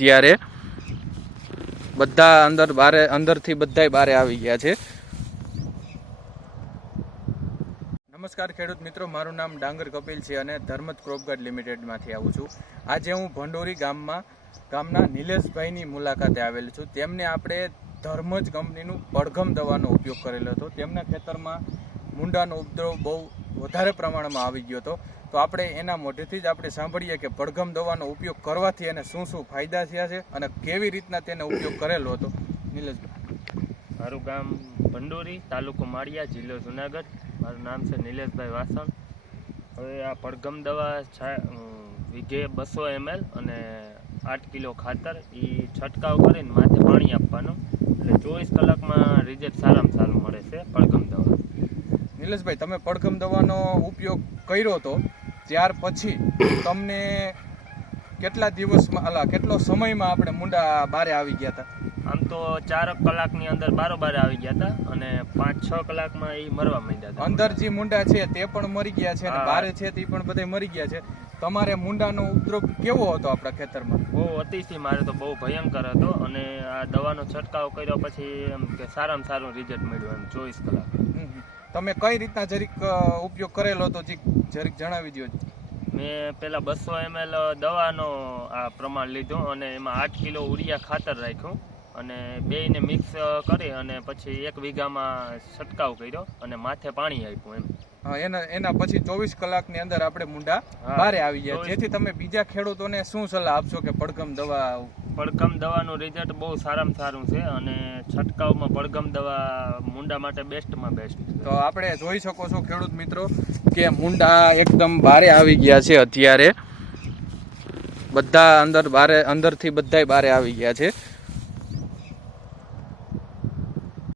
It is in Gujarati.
ત્યારે બધા અંદર બારે અંદરથી બધાય બારે આવી ગયા છે. નમસ્કાર ખેડૂત મિત્રો, મારું નામ ડાંગર કપિલ છે અને ધર્મત ક્રોપગાર્ડ લિમિટેડમાંથી આવું છું. આજે હું ભંડોરી ગામમાં ગામના નિલેશભાઈની મુલાકાતે આવેલ છું. તેમને આપણે ધર્મજ કંપનીનું પડઘમ દવાનો ઉપયોગ કરેલો હતો. તેમના ખેતરમાં મુંડાનો ઉપદ્રવ બહુ વધારે પ્રમાણમાં આવી ગયો હતો. તો આપણે એના મોઢેથી જ આપણે સાંભળીએ કે પડઘમ દવાનો ઉપયોગ કરવાથી એને શું શું ફાયદા થયા છે અને કેવી રીતના તેનો ઉપયોગ કરેલો હતો. નિલેશભાઈ. મારું ગામ ભંડોરી, તાલુકો માળિયા, જિલ્લો જુનાગઢ. મારું નામ છે નિલેશભાઈ વાસણ. હવે આ પડગમ દવા વીઘે બસો એમએલ અને આઠ કિલો ખાતર. એ છંટકાવ કરીને માથે પાણી આપવાનું. એટલે ચોવીસ કલાકમાં રિઝલ્ટ સારામાં સારું મળે છે. દવા નિલેશભાઈ તમે પડખમ દવાનો ઉપયોગ કર્યો હતો ત્યાર પછી તમને કેટલા દિવસમાં અલા કેટલો સમયમાં આપણે મુંડા બારે આવી ગયા હતા? આમ તો ચાર કલાકની અંદર બારોબાર આવી ગયા હતા અને પાંચ છ કલાકમાં એ મરવા માંડ્યા હતા. અંદર જે મુંડા છે તે પણ મરી ગયા છે અને બારે છે તે પણ બધા મરી ગયા છે. તમારે મુંડાનો ઉપદ્રવ કેવો હતો આપણા ખેતરમાં? બહુ અતિશય મારે તો બહુ ભયંકર હતો અને આ દવાનો છંટકાવ કર્યો પછી એમ કે સારામાં સારું રિઝલ્ટ મળ્યું એમ ચોવીસ કલાક. તમે કઈ રીતના જરીક ઉપયોગ કરેલો હતો જીક જરીક જણાવી દો મેં પહેલાં બસો એમએલ દવાનો આ પ્રમાણ લીધું અને એમાં આઠ કિલો ઉડિયા ખાતર રાખ્યું. અને બેયને મિક્સ કરી અને પછી એક વીઘામાં છંટકાવ કર્યો અને માથે પાણી આપ્યું એમ. હા, એના એના પછી ચોવીસ કલાકની અંદર આપણે મુંડા બારે આવી ગયા. 24 જેથી તમે બીજા ખેડૂતોને શું સલાહ આપશો કે પડગમ દવા પડગમ દવાનું રિઝલ્ટ બહુ સારામાં સારું છે અને છંટકાવમાં પડગમ દવા મુંડા માટે બેસ્ટમાં બેસ્ટ તો આપણે જોઈ શકો છો ખેડૂત મિત્રો કે મુંડા એકદમ બારે આવી ગયા છે અત્યારે. બધા અંદર બારે અંદરથી બધાય બારે આવી ગયા છે.